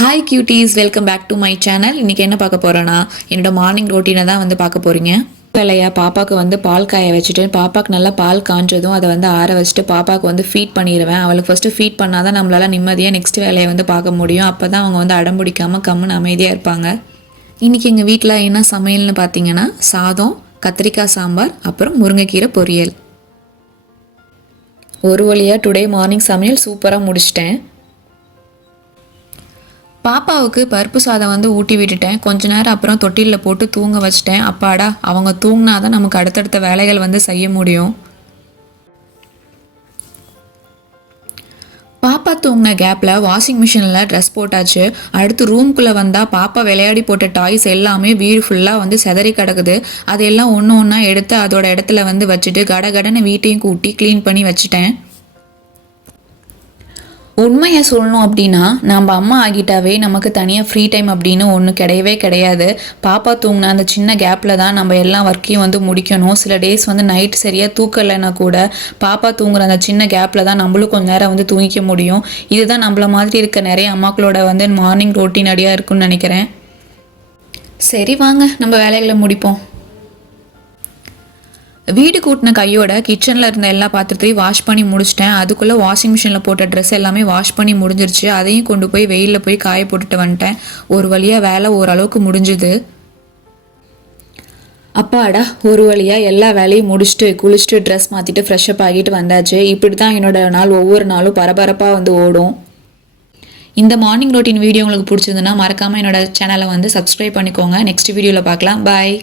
Hi cuties, welcome back to my channel. இன்றைக்கி என்ன பார்க்க போகிறோன்னா, என்னோடய மார்னிங் ரொட்டீனை தான் வந்து பார்க்க போகிறீங்க. வேலையாக பாப்பாவுக்கு வந்து பால் காய வச்சுட்டு, பாப்பாவுக்கு நல்லா பால் காஞ்சதும் அதை வந்து ஆற வச்சுட்டு பாப்பாவுக்கு வந்து ஃபீட் பண்ணிடுவேன். அவளுக்கு ஃபஸ்ட்டு ஃபீட் பண்ணால் தான் நம்மளால் நிம்மதியாக நெக்ஸ்ட் வேலையை வந்து பார்க்க முடியும். அப்போ தான் அவங்க வந்து அடம் பிடிக்காமல் கம்முன்னு அமைதியாக இருப்பாங்க. இன்றைக்கி எங்கள் வீட்டில் என்ன சமையல்னு பார்த்தீங்கன்னா, சாதம், கத்திரிக்காய் சாம்பார், அப்புறம் முருங்கைக்கீரை பொரியல். ஒரு வழியாக டுடே மார்னிங் சமையல் சூப்பராக முடிச்சிட்டேன். பாப்பாவுக்கு பருப்பு சாதம் வந்து ஊட்டி விட்டுட்டேன். கொஞ்ச நேரம் அப்புறம் தொட்டிலில் போட்டு தூங்க வச்சிட்டேன். அப்பாடா, அவங்க தூங்கினா தான் நமக்கு அடுத்தடுத்த வேலைகள் வந்து செய்ய முடியும். பாப்பா தூங்கின கேப்பில் வாஷிங் மிஷினில் ட்ரெஸ் போட்டாச்சு. அடுத்து ரூம்குள்ளே வந்தால் பாப்பா விளையாடி போட்ட டாய்ஸ் எல்லாமே வீடு ஃபுல்லாக வந்து செதறி கிடக்குது. அதையெல்லாம் ஒன்று ஒன்றா எடுத்து அதோட இடத்துல வந்து வச்சுட்டு கடகடன்னு வீட்டையும் கூட்டி க்ளீன் பண்ணி வச்சுட்டேன். உண்மையை சொல்லணும் அப்படின்னா, நம்ம அம்மா ஆகிட்டாவே நமக்கு தனியாக ஃப்ரீ டைம் அப்படின்னு ஒன்று கிடையவே கிடையாது. பாப்பா தூங்கின அந்த சின்ன கேப்பில் தான் நம்ம எல்லா ஒர்க்கையும் வந்து முடிக்கணும். சில டேஸ் வந்து நைட் சரியாக தூக்கலைன்னா கூட பாப்பா தூங்குற அந்த சின்ன கேப்பில் தான் நம்மளும் கொஞ்சம் நேரம் வந்து தூங்கிக்க முடியும். இதுதான் நம்மள மாதிரி இருக்க நிறைய அம்மாக்களோட வந்து மார்னிங் ரொட்டீன் அடியாக இருக்குன்னு நினைக்கிறேன். சரி வாங்க, நம்ம வேலைகளை முடிப்போம். வீடு கூட்டின கையோட கிச்சனில் இருந்த எல்லா பாத்திரத்தையும் வாஷ் பண்ணி முடிச்சிட்டேன். அதுக்குள்ளே வாஷிங் மிஷினில் போட்ட ட்ரெஸ் எல்லாமே வாஷ் பண்ணி முடிஞ்சிருச்சு. அதையும் கொண்டு போய் வெயிலில் போய் காய போட்டுட்டு வந்துட்டேன். ஒரு வழியாக வேலை ஓரளவுக்கு முடிஞ்சுது. அப்பாடா, ஒரு வழியாக எல்லா வேலையும் முடிச்சுட்டு குளிச்சுட்டு ட்ரெஸ் மாற்றிட்டு ஃப்ரெஷ்அப் ஆகிட்டு வந்தாச்சு. இப்படி தான் என்னோட நாள் ஒவ்வொரு நாளும் பரபரப்பாக வந்து ஓடும். இந்த மார்னிங் ரொட்டீன் வீடியோ உங்களுக்கு பிடிச்சிருந்துன்னா மறக்காமல் என்னோட சேனலை வந்து சப்ஸ்கிரைப் பண்ணிக்கோங்க. நெக்ஸ்ட் வீடியோவில் பார்க்கலாம். பாய்.